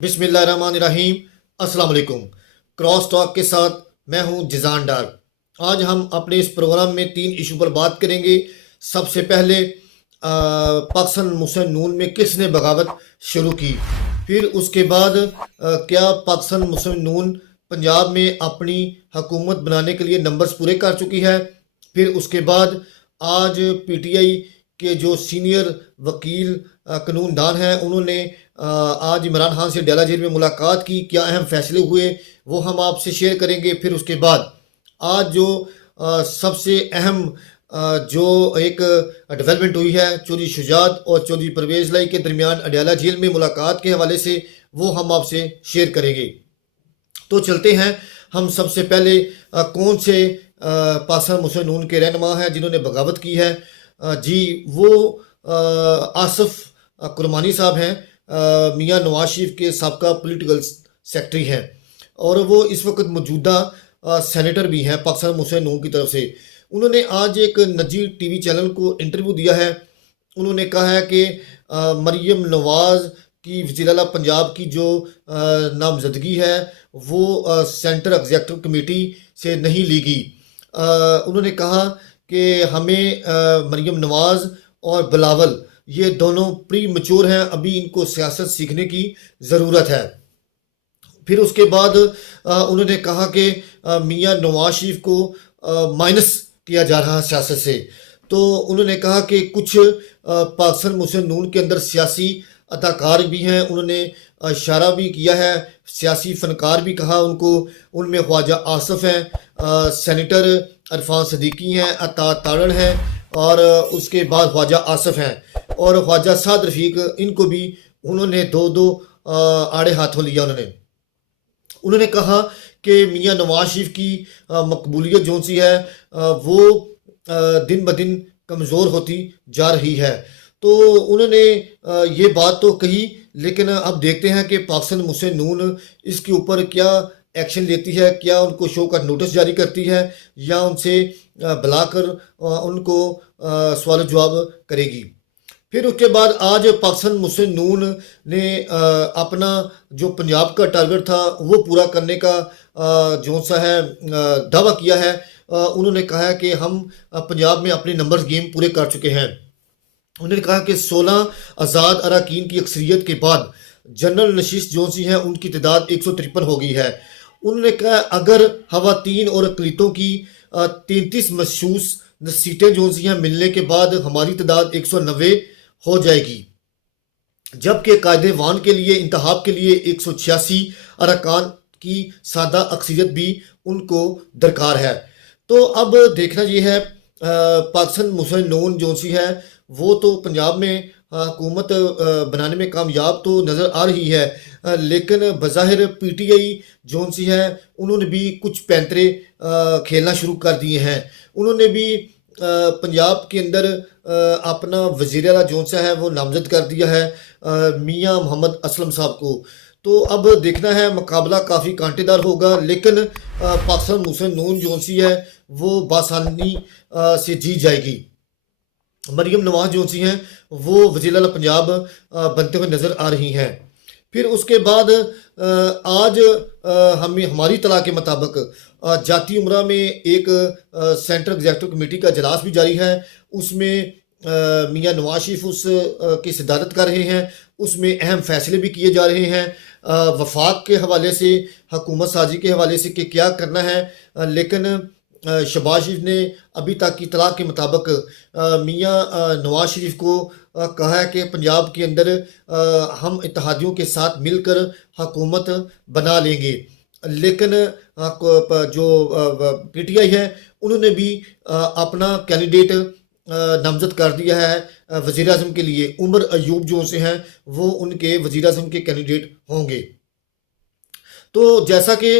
बिस्मिल्लाहिर्रहमानिर्रहीम। अस्सलाम वालेकुम। क्रॉस टॉक के साथ मैं हूं जिजान डार। आज हम अपने इस प्रोग्राम में 3 इशू पर बात करेंगे। सबसे पहले पाकिस्तान मुस्लिम नून में किसने बगावत शुरू की। फिर उसके बाद क्या पाकिस्तान मुस्लिम नून पंजाब में अपनी हुकूमत बनाने के लिए नंबर्स पूरे कर चुकी है। फिर उसके बाद आज पीटीआई के जो सीनियर वकील कानूनदान हैं उन्होंने आज इमरान खान से डेला जेल में मुलाकात की। क्या अहम फैसले हुए वो हम आपसे शेयर करेंगे। फिर उसके बाद आज जो सबसे अहम जो एक डेवलपमेंट हुई है चौधरी शुजात और चौधरी परवेज लाई के दरमियान अडयाला जेल में मुलाकात के हवाले से, वो हम आपसे शेयर करेंगे। तो चलते हैं। हम सबसे पहले कौन से पाकिस्तान मुस्लिम नून के रहनुमा हैं जिन्होंने बगावत की है। जी वो आसिफ कुरमानी साहब हैं। मियां नवाज शरीफ के साबका पॉलिटिकल सेक्रेटरी हैं और वो इस वक्त मौजूदा सेनेटर भी हैं पाकिस्तान मुस्लिम नून की तरफ से। उन्होंने आज एक निजी टीवी चैनल को इंटरव्यू दिया है। उन्होंने कहा है कि मरीम नवाज की वज़ीर आला पंजाब की जो नामजदगी है वो सेंटर एग्जेक्टिव कमेटी से नहीं ली गई। उन्होंने कहा कि हमें मरीम नवाज और बिलावल ये दोनों प्री मैच्योर हैं, अभी इनको सियासत सीखने की ज़रूरत है। फिर उसके बाद उन्होंने कहा कि मियां नवाज शरीफ को माइनस किया जा रहा है सियासत से। तो उन्होंने कहा कि कुछ पाकिस्तान मुस्लिम नून के अंदर सियासी अदाकार भी हैं। उन्होंने इशारा भी किया है, सियासी फनकार भी कहा उनको। उनमें ख्वाजा आसिफ हैं, सेनेटर अरफान सदीकी हैं, अता तारण हैं और उसके बाद ख्वाजा आसिफ हैं और ख्वाजा साद रफ़ीक। इनको भी उन्होंने दो दो आड़े हाथों लिया। उन्होंने कहा कि मियां नवाज शरीफ की मकबूलियत जो सी है वो दिन ब दिन कमज़ोर होती जा रही है। तो उन्होंने ये बात तो कही, लेकिन अब देखते हैं कि पाकिस्तान मुस्लिम नून इसके ऊपर क्या एक्शन लेती है। क्या उनको शो का नोटिस जारी करती है या उनसे बुलाकर उनको सवाल जवाब करेगी। फिर उसके बाद आज पाकिस्तान मुस्लिम नून ने अपना जो पंजाब का टारगेट था वो पूरा करने का जो सा है दावा किया है। उन्होंने कहा है कि हम पंजाब में अपने नंबर्स गेम पूरे कर चुके हैं। उन्होंने कहा कि 16 आज़ाद अरकान की अक्सरियत के बाद जनरल नशिस्त जो सी हैं उनकी तादाद 153 हो गई है। उन्होंने कहा अगर खवातीन और अक़लियतों की 33 मखसूस सीटें जो सी हैं मिलने के बाद हमारी तादाद 190 हो जाएगी, जबकि कायदे वान के लिए इंतखाब के लिए 186 अरकान की सादा अक्सरियत भी उनको दरकार है। तो अब देखना ये है पाकिस्तान मुस्लिम नून जो सी है वो तो पंजाब में हुकूमत बनाने में कामयाब तो नज़र आ रही है, लेकिन बज़ाहिर पीटीआई जो सी है उन्होंने भी कुछ पैंतरे खेलना शुरू कर दिए हैं। उन्होंने भी पंजाब के अंदर अपना वज़ीर आला जो सा है वो नामजद कर दिया है मियां मोहम्मद असलम साहब को। तो अब देखना है, मुकाबला काफ़ी कांटेदार होगा, लेकिन पाकिस्तान मुस्लिम नून जो सी है वो बासानी से जीत जाएगी। मरीम नवाज जो सी हैं वो वज़ीर आला पंजाब बनते हुए नज़र आ रही हैं। फिर उसके बाद आज हमें हमारी तला के मुताबिक जाती उमरा में एक सेंट्रल एग्जेक्टिव कमेटी का इजलास भी जारी है। उसमें मियां नवाज शरीफ उस की सदारत कर रहे हैं। उसमें अहम फैसले भी किए जा रहे हैं वफाक के हवाले से, हुकूमत साजी के हवाले से कि क्या करना है। लेकिन शहबाज शरीफ ने अभी तक की इतला के मुताबिक मियां नवाज शरीफ को कहा है कि पंजाब के अंदर हम इत्तेहादियों के साथ मिलकर हुकूमत बना लेंगे। लेकिन जो पीटीआई है उन्होंने भी अपना कैंडिडेट नामजद कर दिया है वज़ीर आज़म के लिए। उमर अयूब जो से हैं वो उनके वज़ीर आज़म के कैंडिडेट होंगे। तो जैसा कि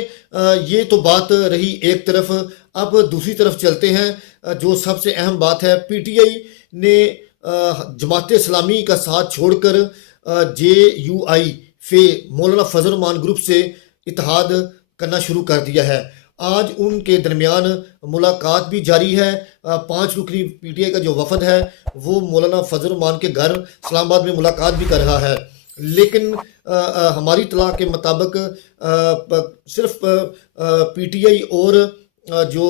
ये तो बात रही एक तरफ, अब दूसरी तरफ चलते हैं। जो सबसे अहम बात है, पीटीआई ने जमात इस्लामी का साथ छोड़कर JUI फे मौलाना फजल रहमान ग्रुप से इत्तेहाद करना शुरू कर दिया है। आज उनके दरमियान मुलाकात भी जारी है। 5 रुकनी पीटीआई का जो वफद है वो मौलाना फजल रहमान के घर इस्लामाबाद में मुलाकात भी कर रहा है। लेकिन हमारी इत्तला के मुताबिक सिर्फ पीटीआई और जो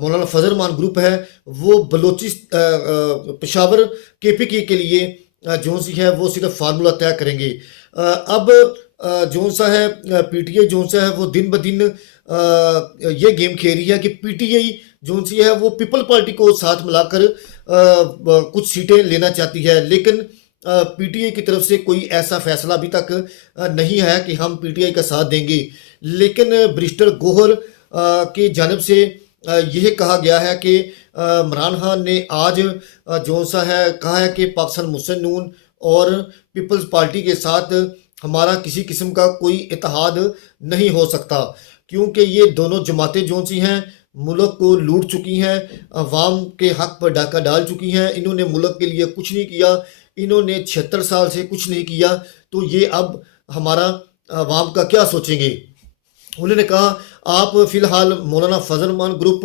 मौलाना फजल रहमान ग्रुप है वो पेशावर केपीके के लिए जो सी है वो सिर्फ फार्मूला तय करेंगे। अब जो सा है पीटीआई जो सा है वो दिन ब दिन ये गेम खेल रही है कि पीटीआई जो सी है वो पीपल पार्टी को साथ मिलाकर कुछ सीटें लेना चाहती है, लेकिन पीटीआई की तरफ से कोई ऐसा फैसला अभी तक नहीं है कि हम पीटीआई का साथ देंगे। लेकिन बैरिस्टर गोहर की जानिब से यह कहा गया है कि इमरान खान ने आज जो सा है कहा है कि पाकिस्तान मुस्लिम नून और पीपल्स पार्टी के साथ हमारा किसी किस्म का कोई इत्तेहाद नहीं हो सकता, क्योंकि ये दोनों जमातें जो सी हैं मुल्क को लूट चुकी हैं, अवाम के हक पर डाका डाल चुकी हैं। इन्होंने मुल्क के लिए कुछ नहीं किया, इन्होंने 76 साल से कुछ नहीं किया, तो ये अब हमारा अवाम का क्या सोचेंगे। उन्होंने कहा आप फ़िलहाल मौलाना फजल रहमान ग्रुप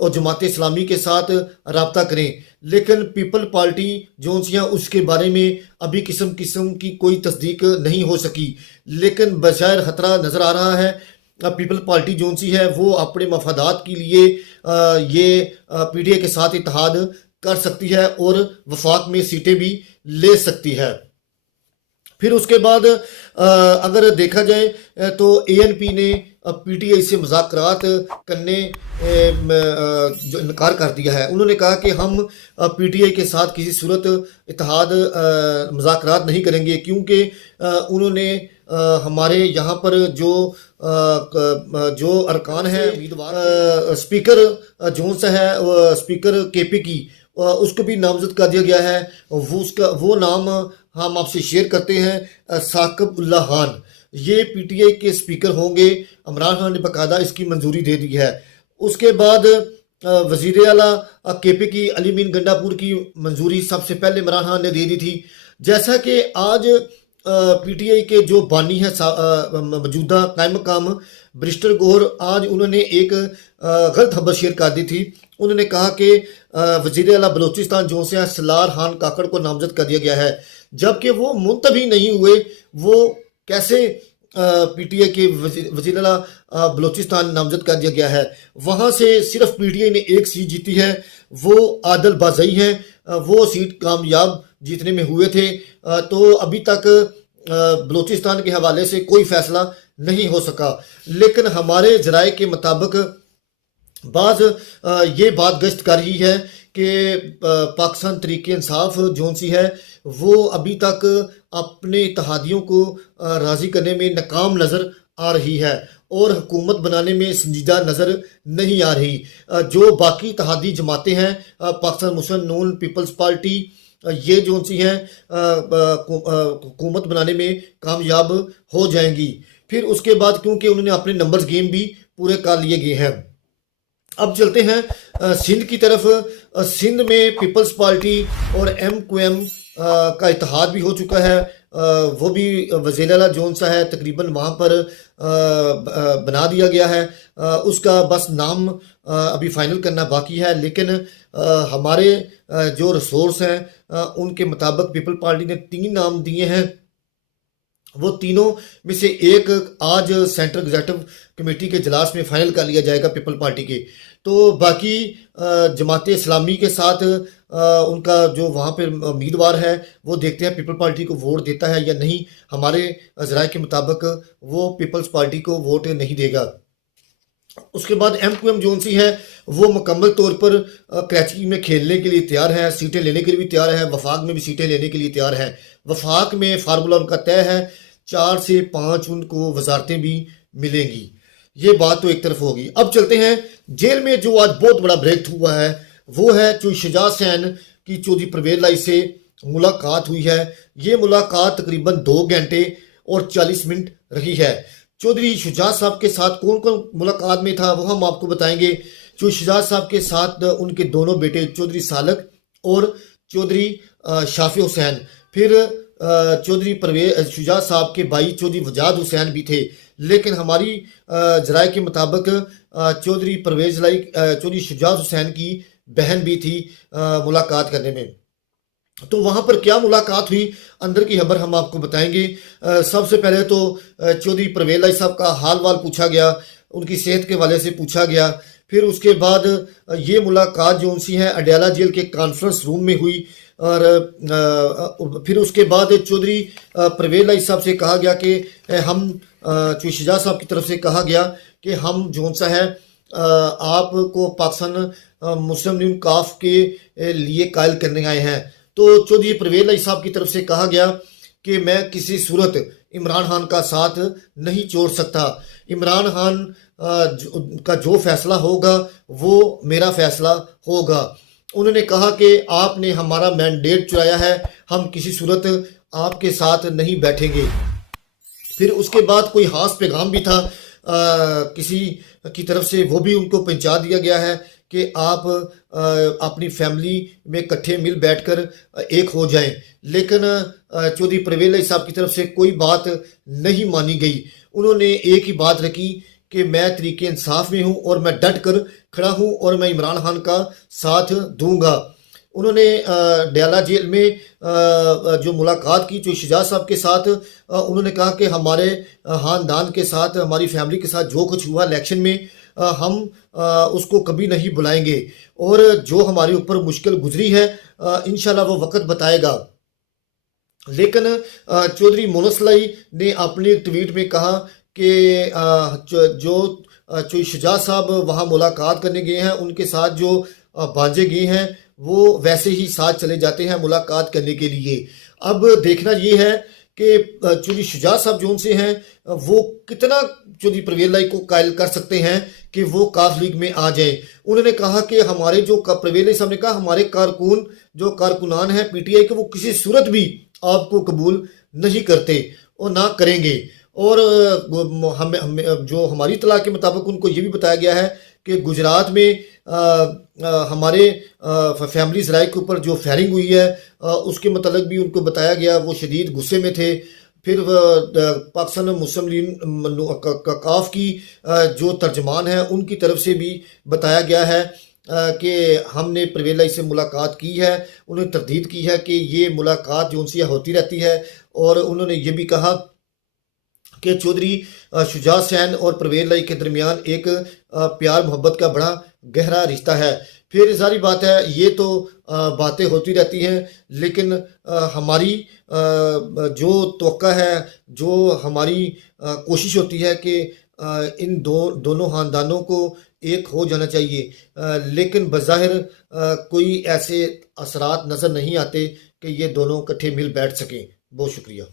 और जमात इस्लामी के साथ रब्ता करें, लेकिन पीपल पार्टी जो सी उसके बारे में अभी किस्म किस्म की कोई तस्दीक नहीं हो सकी, लेकिन बज़ाहिर ख़तरा नज़र आ रहा है। पीपल पार्टी जो सी है वो अपने मफादात के लिए ये पीटीआई के साथ इत्तेहाद कर सकती है और वफाक में सीटें भी ले सकती है। फिर उसके बाद अगर देखा जाए तो एएनपी ने पीटीआई से मुज़ाकरात करने जो इनकार कर दिया है। उन्होंने कहा कि हम पीटीआई के साथ किसी सूरत इत्तेहाद मुज़ाकरात नहीं करेंगे, क्योंकि उन्होंने हमारे यहाँ पर जो अरकान है उम्मीदवार स्पीकर जो सा है स्पीकर केपी की उसको भी नामजद कर दिया गया है। वो नाम हम आपसे शेयर करते हैं, साकिब उल्लाह खान। ये पीटीआई के स्पीकर होंगे। इमरान खान ने बाकायदा इसकी मंजूरी दे दी है। उसके बाद वज़ीर आला केपी की अली मीन गंडापुर की मंजूरी सबसे पहले इमरान खान ने दे दी थी। जैसा कि आज पीटीआई के जो बानी है मौजूदा कायम मकाम बैरिस्टर गोहर, आज उन्होंने एक गलत खबर शेयर कर दी थी। उन्होंने कहा कि वज़ीर आला बलोचिस्तान जो से सलार खान काकड़ को नामजद कर दिया गया है, जबकि वो मुंतवी नहीं हुए। वो कैसे पीटीआई के वज़ीर आला बलोचिस्तान नामजद कर दिया गया है? वहाँ से सिर्फ पीटीआई ने एक सीट जीती है, वो आदल बाज़ई है, वो सीट कामयाब जीतने में हुए थे। तो अभी तक बलोचिस्तान के हवाले से कोई फैसला नहीं हो सका। लेकिन हमारे ज़राए के मुताबिक बाज़ ये बात गश्त कर रही है कि पाकिस्तान तरीके इंसाफ जो सी है वो अभी तक अपने इत्तेहादियों को राज़ी करने में नाकाम नज़र आ रही है और हुकूमत बनाने में संजीदा नज़र नहीं आ रही। जो बाकी इत्तेहादी जमातें हैं पाकिस्तान मुस्लिम नून पीपल्स पार्टी, ये जो सी हैं हुकूमत बनाने में कामयाब हो जाएंगी। फिर उसके बाद क्योंकि उन्होंने अपने नंबर्स गेम भी पूरे कर लिए गए हैं। अब चलते हैं सिंध की तरफ। सिंध में पीपल्स पार्टी और एमक्यूएम का इत्तेहाद भी हो चुका है। वो भी वज़ीर आला जोन सा है तकरीबन वहाँ पर बना दिया गया है। उसका बस नाम अभी फाइनल करना बाकी है। लेकिन हमारे जो रिसोर्स हैं उनके मुताबिक पीपल पार्टी ने 3 नाम दिए हैं। वो तीनों में से एक आज सेंट्रल एग्जीक्यूटिव कमेटी के इजलास में फाइनल कर लिया जाएगा पीपल पार्टी के। तो बाकी जमात इस्लामी के साथ उनका जो वहाँ पे उम्मीदवार है वो देखते हैं पीपल पार्टी को वोट देता है या नहीं। हमारे ज़राए के मुताबिक वो पीपल्स पार्टी को वोट नहीं देगा। उसके बाद एमक्यूएम जोन सी है वो मुकम्मल तौर पर कराची में खेलने के लिए तैयार है, सीटें लेने के लिए भी तैयार है, वफाक में भी सीटें लेने के लिए तैयार है। वफाक में फार्मूला उनका तय है, 4 से 5 उनको वजारतें भी मिलेंगी। ये बात तो एक तरफ होगी। अब चलते हैं जेल में जो आज बहुत बड़ा ब्रेक हुआ है वो है चौधरी शुजात हुसैन की चौधरी परवेज़ लाई से मुलाकात हुई है। ये मुलाकात तकरीबन 2 घंटे और 40 मिनट रही है। चौधरी शुजात साहब के साथ कौन कौन मुलाकात में था वो हम आपको बताएंगे। चौधरी शुजात साहब के साथ उनके दोनों बेटे चौधरी सालक और चौधरी शाफी हुसैन, फिर चौधरी परवेज़ शुजात साहब के भाई चौधरी वजाद हुसैन भी थे। लेकिन हमारी ज़राए के मुताबिक चौधरी चौधरी शुजात हुसैन की बहन भी थी मुलाकात करने में। तो वहाँ पर क्या मुलाकात हुई, अंदर की खबर हम आपको बताएंगे। सबसे पहले तो चौधरी परवेज लाई साहब का हाल वाल पूछा गया, उनकी सेहत के हवाले से पूछा गया। फिर उसके बाद ये मुलाकात जो उनसी है अडयाला जेल के कॉन्फ्रेंस रूम में हुई। और फिर उसके बाद चौधरी परवेज लाई साहब से कहा गया कि हम चौधरी शुजात साहब की तरफ से कहा गया कि हम जो सा है आपको पाकिस्तान मुस्लिम लीग काफ के लिए कायल करने आए हैं। तो चौधरी परवेज लाई साहब की तरफ से कहा गया कि मैं किसी सूरत इमरान खान का साथ नहीं छोड़ सकता। इमरान खान का जो फैसला होगा वो मेरा फैसला होगा। उन्होंने कहा कि आपने हमारा मैंडेट चुराया है, हम किसी सूरत आपके साथ नहीं बैठेंगे। फिर उसके बाद कोई खास पैगाम भी था किसी की तरफ से, वो भी उनको पहुंचा दिया गया है कि आप अपनी फैमिली में इकट्ठे मिल बैठकर एक हो जाएं। लेकिन चौधरी परवेज लाई साहब की तरफ से कोई बात नहीं मानी गई। उन्होंने एक ही बात रखी कि मैं तरीके इंसाफ में हूं और मैं डट कर खड़ा हूं और मैं इमरान खान का साथ दूंगा। उन्होंने अडयाला जेल में जो मुलाकात की जो शुजात साहब के साथ, उन्होंने कहा कि हमारे ख़ानदान के साथ, हमारी फैमिली के साथ जो कुछ हुआ इलेक्शन में, हम उसको कभी नहीं बुलाएंगे और जो हमारे ऊपर मुश्किल गुजरी है इंशाल्लाह वो वक्त बताएगा। लेकिन चौधरी मोनसलाई ने अपनी ट्वीट में कहा कि जो चौधरी शुजात साहब वहाँ मुलाकात करने गए हैं, उनके साथ जो भांजे गए हैं वो वैसे ही साथ चले जाते हैं मुलाकात करने के लिए। अब देखना ये है कि चौधरी शुजात साहब जो उनसे हैं वो कितना चौधरी परवेज लाई को कायल कर सकते हैं कि वो काफ लीग में आ जाए। उन्होंने कहा कि हमारे जो परवेज लाई साहब ने कहा हमारे कारकुन जो कारकुनान हैं पीटीआई के, वो किसी सूरत भी आपको कबूल नहीं करते और ना करेंगे। और हमें जो हमारी इत्तला के मुताबिक उनको ये भी बताया गया है कि गुजरात में हमारे फैमिली ज़राए के ऊपर जो फायरिंग हुई है उसके मतलब भी उनको बताया गया, वो शदीद गुस्से में थे। फिर पाकिस्तान मुस्लिम लीग काफ की जो तर्जमान है उनकी तरफ से भी बताया गया है कि हमने परवेज लाई से मुलाकात की है। उन्होंने तरदीद की है कि ये मुलाकात जो उनसे होती रहती है। और उन्होंने ये भी कहा कि चौधरी शुजात सैन और परवेज लाई के दरमियान एक प्यार मोहब्बत का बड़ा गहरा रिश्ता है। फिर सारी बात है, ये तो बातें होती रहती हैं, लेकिन हमारी जो तवक्का है, जो हमारी कोशिश होती है कि इन दोनों ख़ानदानों को एक हो जाना चाहिए। लेकिन बज़ाहिर कोई ऐसे असरात नज़र नहीं आते कि ये दोनों इकट्ठे मिल बैठ सकें। बहुत शुक्रिया।